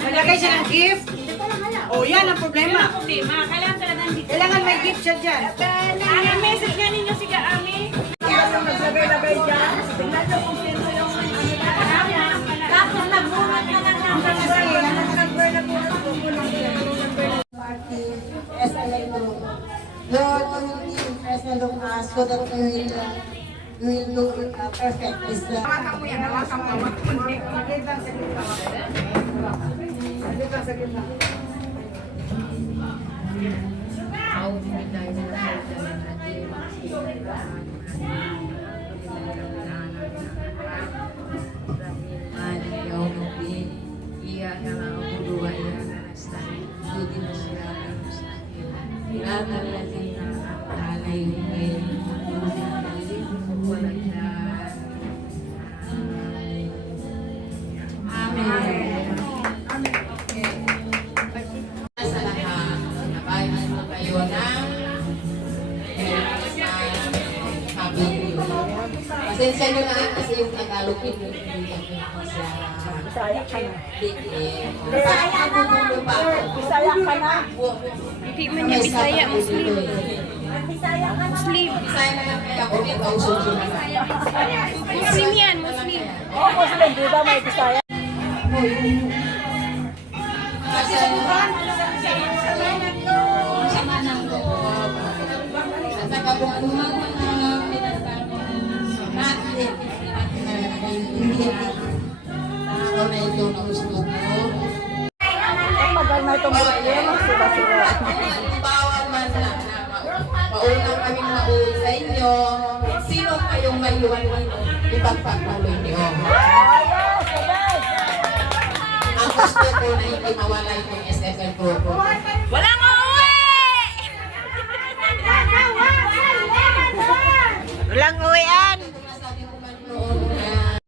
Naglagay siya ng gift. Oh, yan ang problema. Kailangan talaga nandito. Kailangan may gift siya dyan. Ang message nga ninyo si Kaami. Kaya nung naglagay-lagay dyan, tingnan nyo kung sino yung Tapos nagbunot na lang ng number na party as I know. Lord, you will be present of us so that we will do it perfectly. Hawakan mo yan, hawakan mo. Saglit lang, saglit lang. Saglit lang, saglit lang. Pasensya nyo na kasi yung Tagalog hindi siya. Bisaya ka na. Bisaya na lang. Bisaya ka na. Hindi man niya Bisaya, Muslim. Muslim. Bisaya na lang kaya kung ikaw susunod na. Muslim yan, Muslim. Oo, Muslim, di ba may Bisaya? Kasi sama ng loob. At nagkabukuhan mga pinagtanong natin. Gusto na ito na gusto ko. Magal na itong problema, sila-sila. Bawal man lang na maunang kaming mauwi sa inyo. Sino kayong mayuwan ipagpagpaloy niyo? Ang gusto ko na hindi mawala yung SFL program. Walang uuwi! Walang uwian! Sabi ko man noon na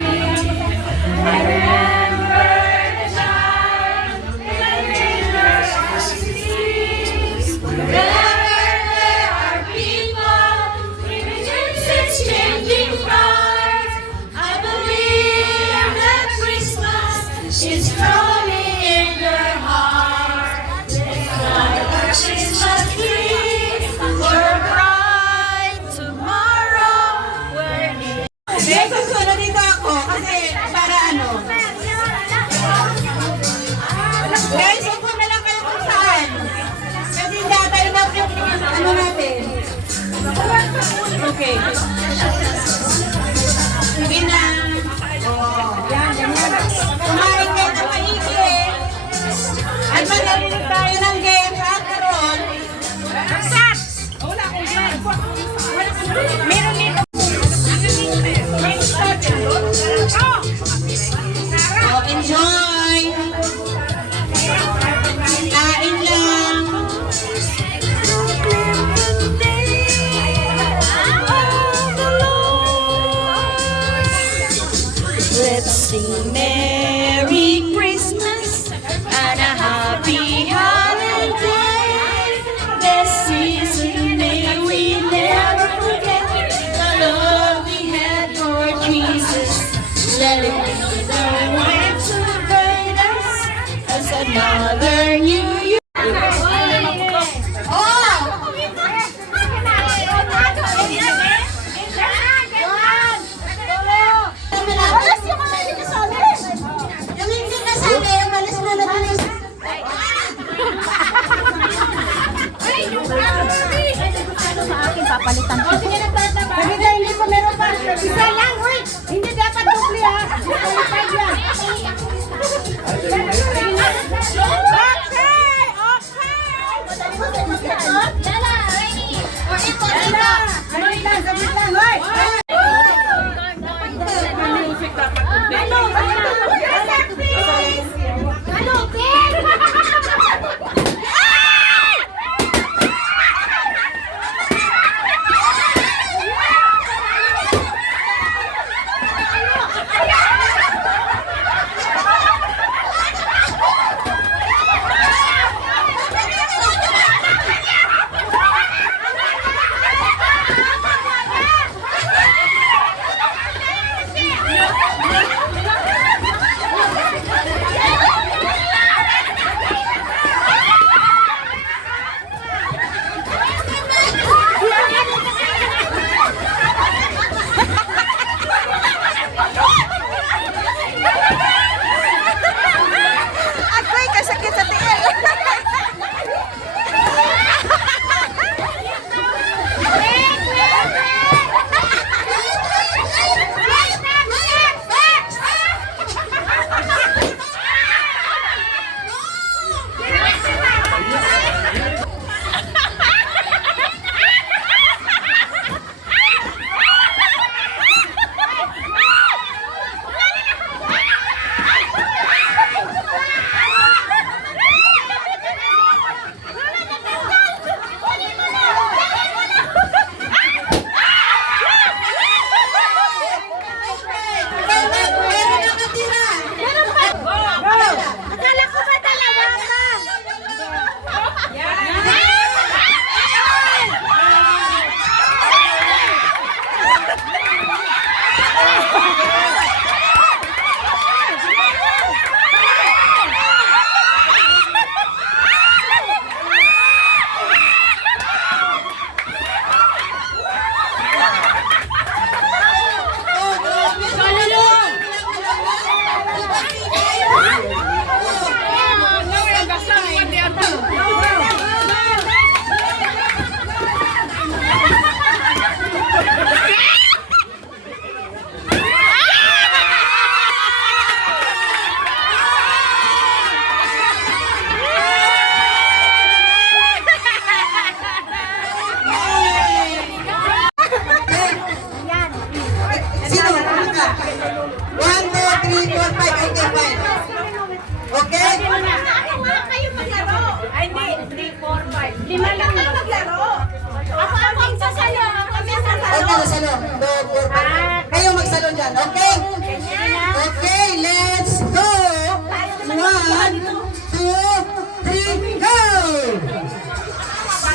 She's growing in your heart. Christmas tree for a bright tomorrow. Sige, susunod dito ako kasi para ano. Guys, suko na lang kayo kung saan. Kasi tatay na yung ano natin. Okay. Sige na. Yan, ganyan. Kumain kayo ng maigi. At maglalilip tayo ng game sa Akaron. Baksak! Wala akong game. Meron dito. Oh, enjoy! Kain lang! Let's sing Merry Christmas and a Happy Holiday. This season may we never forget the love we had for Jesus. Let it be the way to guide us as another new year. Alas yung mga hindi kasali! Yung hindi kasali, malis na natin. Sa akin, papalitan ko. Sabi na, hindi ko meron pa. Isa lang, wait! Hindi dapat dupli ha. Qualified lang. Sabit lang, sabit lang, wait! Yeah. 3, 4, 5. Okay, fine. Okay? Kayo maglaro. Ay, hindi. 3, 4, 5. Lima lang maglaro. Ako ang sasalo. Kami sasalo. Okay, salo. 2, 4, 5. Kayo magsalon dyan, okay? Okay, let's go! 1, 2, 3, go!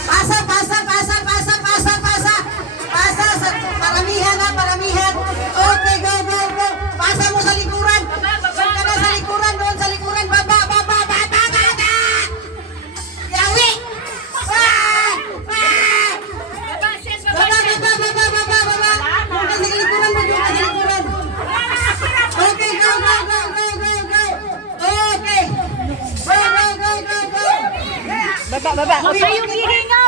Pasa, pasa, pasa, pasa, pasa, pasa! Pasa, paramihan ha, paramihan! Okay, go, go, go! Pasa mo sa likuran! Doon ka na sa likuran, doon sa likuran! Baba, baba, baba, baba! Yawi! Ah! Ah! Baba, baba, baba, baba, baba! Doon ka sa likuran mo, doon ka sa likuran! Okay, go, go, go, go, go, go! Okay! Go, go, go, go, go! Baba. Huwag kayong hihinga!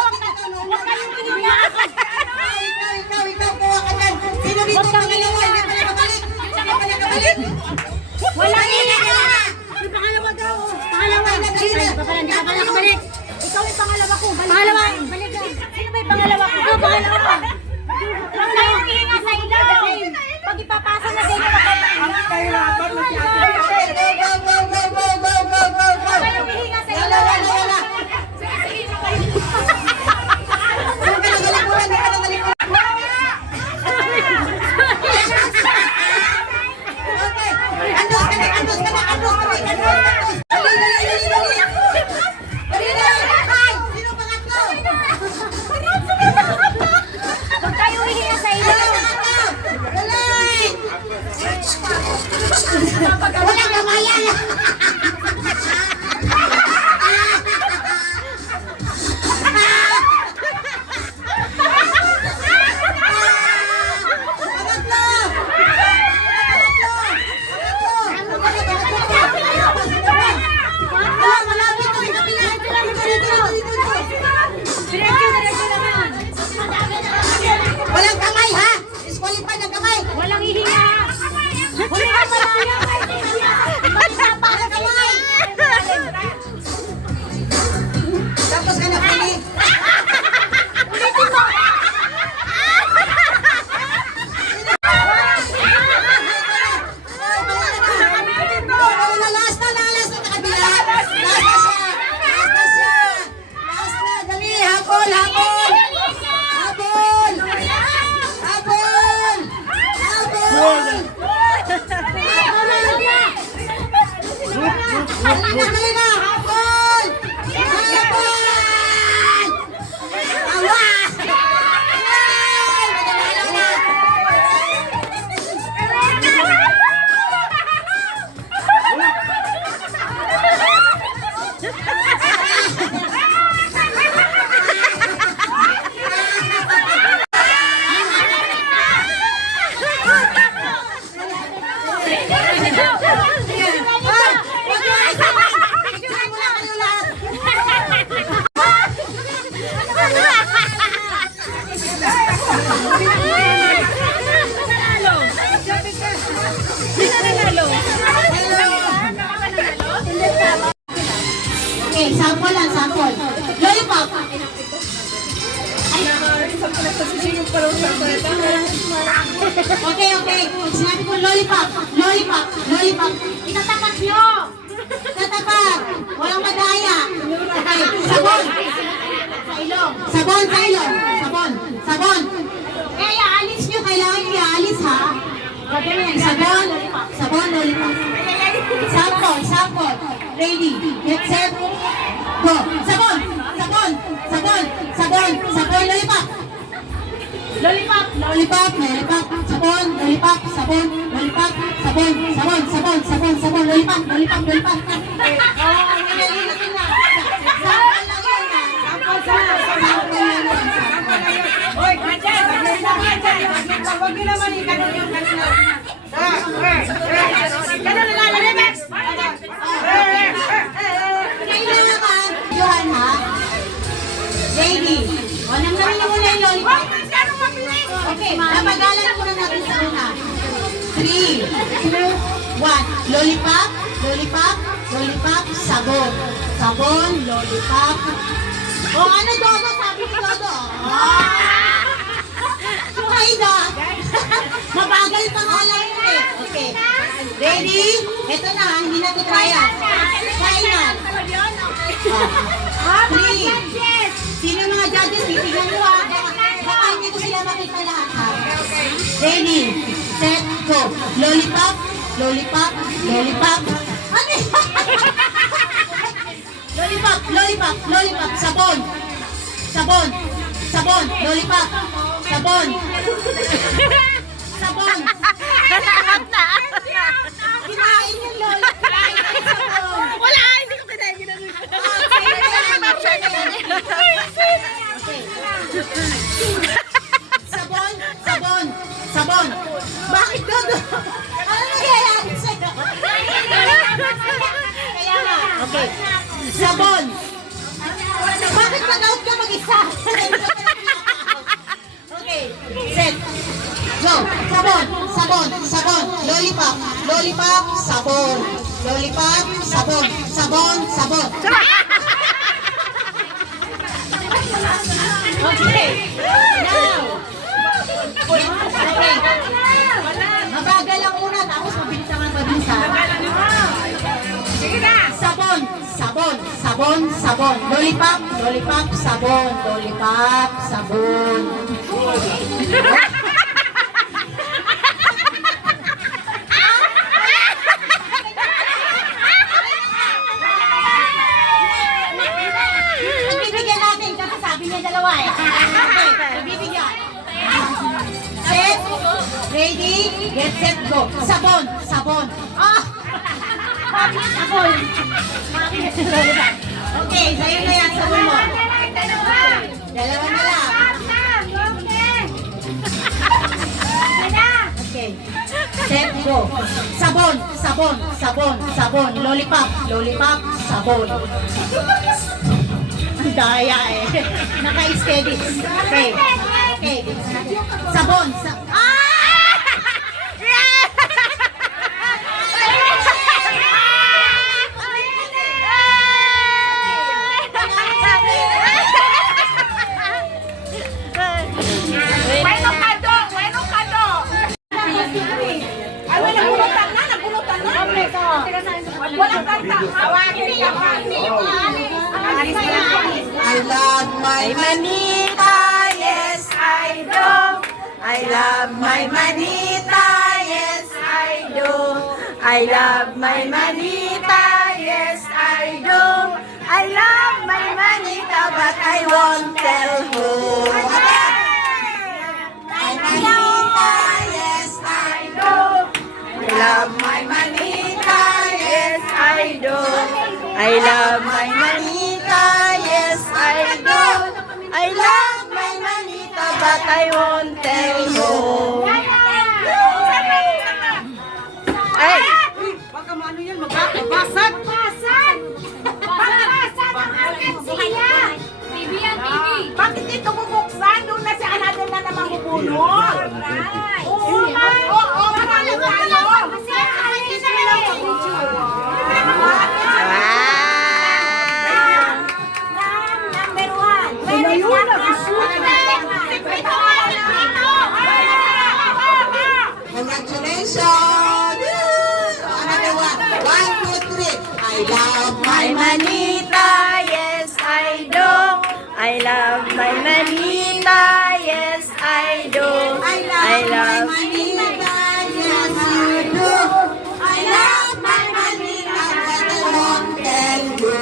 Huwag kayong hihinga! Ikaw, kuha ka dyan! Sino dito ang pangalawa? Hindi pa nakabalik! Hindi pa nakabalik! Walang hihinga! Yung pangalawa daw. Pangalawa. Sino? Hindi ka pa nakabalik. Ikaw yung pangalawa ko. Pangalawa. Balik ka. Sino ba yung pangalawa ko? Ikaw, pangalawa. Huwag kayong hihinga sa ilaw. Pag ipapasa na din ako. Go, go, go, go, go, go, go, go! Kayong hihinga sa Wala, ilaw. wala, wala! Doon ka na sa likuran, doon ka na sa likuran! Okay! Andos ka na, andos ka na, andos ka na, andos! Dali, dali, dali, dali! Dali, dali! Sino pangatlo? Huwag kayong hihinga sa ilaw. Dali! Walang kamayan! Walang kamay ha! Disqualified ang kamay! Walang hihinga. Huli ka pala. Walang kamay! Tapos ka na pili! Ulitin mo. Last na kabila! Last na siya! Last na siya! Last na! Dali! Habol! Habol! Habol! Habol! Habol! Dali na! Habol! Habol! Awa! Okay, sample lang, sample. Lollipop. Okay, okay. Sinabi ko lollipop. Lollipop. Lollipop. Itatapat nyo. Tatapat. Walang madaya. Okay, sabon. Sa ilong. Sabon, sa ilong. Sabon. Sabon. Eh, ialis nyo. Kailangan nyo ialis, ha? Sabon. Sabon, lollipop. Sample, sample. Ready. Get set. Go. Sabon. Sabon. Sabon. Sabon. Sabon, lollipop. Lollipop. Lollipop. Lollipop. Sabon. Lollipop. Sabon. Lollipop. Sabon. Sabon. Sabon. Sabon. Sabon. Lollipop. Lollipop. Lollipop. Huwag nyo naman ikanon yung kanina. Ganun na lang, Rebex! Kailangan. Yun, ha? Ready. O, nanggarin niyo muna yung lollipop. Okay, napagalan muna natin sa una. 3, 2, 1. Lollipop, lollipop, lollipop, sabon. Sabon, lollipop. O, ano, Dodo? Sabi ni Dodo. Suhayda. Mabagal pa nga lang yun eh. Okay. Ready? Ito na, hindi na to trial. Final. Three. Sino mga judges? Titignan mo ha. Baka hindi ko sila makita lahat ha. Ready, set, go. Lollipop, lollipop, lollipop. Ano yan? Lollipop, lollipop, lollipop. Sabon. Sabon. Sabon. Lollipop. Sabon. Sabon. Kinain yung lollipop. Wala, hindi ko kinain. Sabon, sabon, sabon. Bakit dodo? Ano nangyayari sa'yo? Kaya nga. Okay. Sabon. Bakit mag-out ka mag-isa? Okay. Set. Go. Sabon, sabon, sabon. Lollipop, lollipop, sabon. Lollipop, sabon, sabon, sabon. Okay. Now. Okay. Mabagal lang una, tapos mabilis naman mabilisan. Sige na. Sabon, sabon, sabon, sabon. Lollipop, lollipop, sabon. Lollipop, sabon. Bibigyan natin, kasi sabi niya dalawa eh. Okay, bibigyan. Set, ready, get set, go. Sabon, sabon. Ah! Sabon. Okay, sa'yo na yan, sabon mo. Dalawa na lang. Okay. Set, go. Sabon, sabon, sabon, sabon. Lollipop, lollipop, sabon. Ang daya eh. Naka-steady. Okay. Okay. Sabon. Bueno kado, bueno kado. Ay, wala bulutan na, nabulutan na. Walang kanta. Hawagin niya. I love my Manita, yes I do. I love my manita, yes I do. I love my manita, yes I do. I love my manita, but I won't tell who. My manita, yes I do. I love my manita, yes I do. I love my manita, yes I do. I love my manita, but I won't tell you. Ay! Baka maano yan, magbabasag. Bakit dito bubuksan? Doon na si Anadol na naman bubunod. Oo, marami tayo. Congratulations! Another one. 1, 2, 3. I love My manita, yes I do. I love my manita, yes I do. I love my manita, yes I do. I love my manita, but I won't tell you.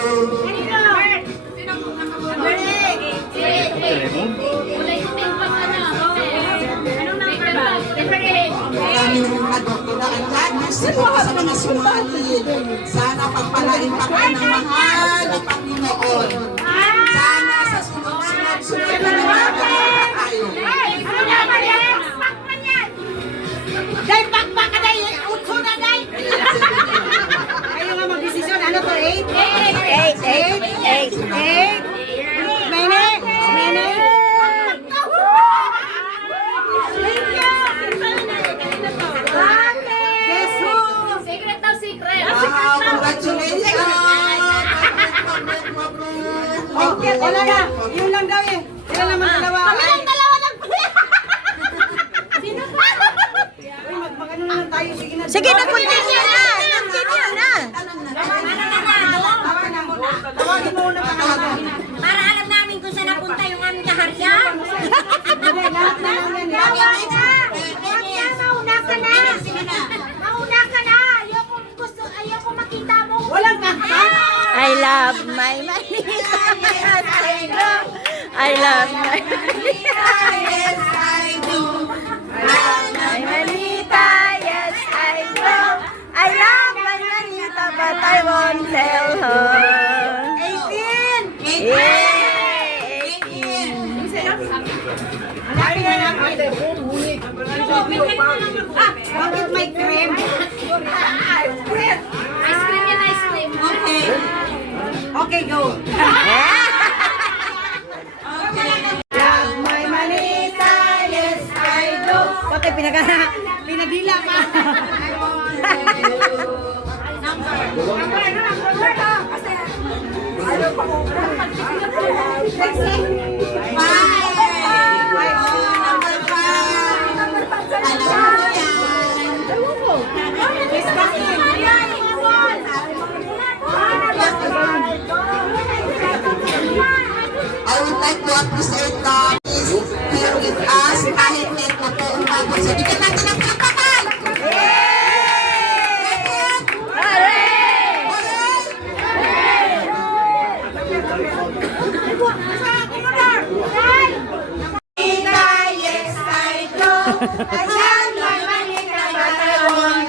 Maraming mga dokulaan dyan. Gusto sa mga sumali. Sana pagpalain pa kayo ng mahal na Panginoon. Sana sa sunod-sunod na naman tayo. Dahil pakpak ka dahil, utso na dahil. Kayo nga mag-desisyon, ano to, 8? 8. Mene. Secret daw, secret. Wow, congratulations! Okay, wala na. Yun lang daw eh. Sila naman dalawa. Kami lang dalawa lang. Uy, mag-ano na lang tayo. Sige na. Sige na, continue na. Continue na. Tawagin mo na pangalan. Para alam namin kung saan napunta yung aming kaharian. Mauna ka na. Mauna ka na. Ayoko makita mo. Walang kanta. I love my Manila. I love my Manila. Yes, I do. My Manita, yes, I do. I love my Manita, but I won't tell her. 18. Yay! 18. Bakit may cream? Ice cream yan, ice cream. Okay. Okay, go. My Manita, yes, I do. Bakit pinagila pa? I would like to appreciate God is here with us kahit net na po ang bagong sa bigyan natin ng pagkakan!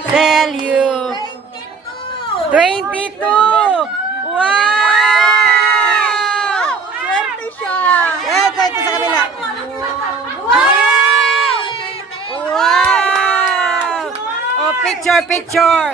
Tell you. 22. Wow! Swerte siya. Ito sa kabila. Wow! Oh, picture.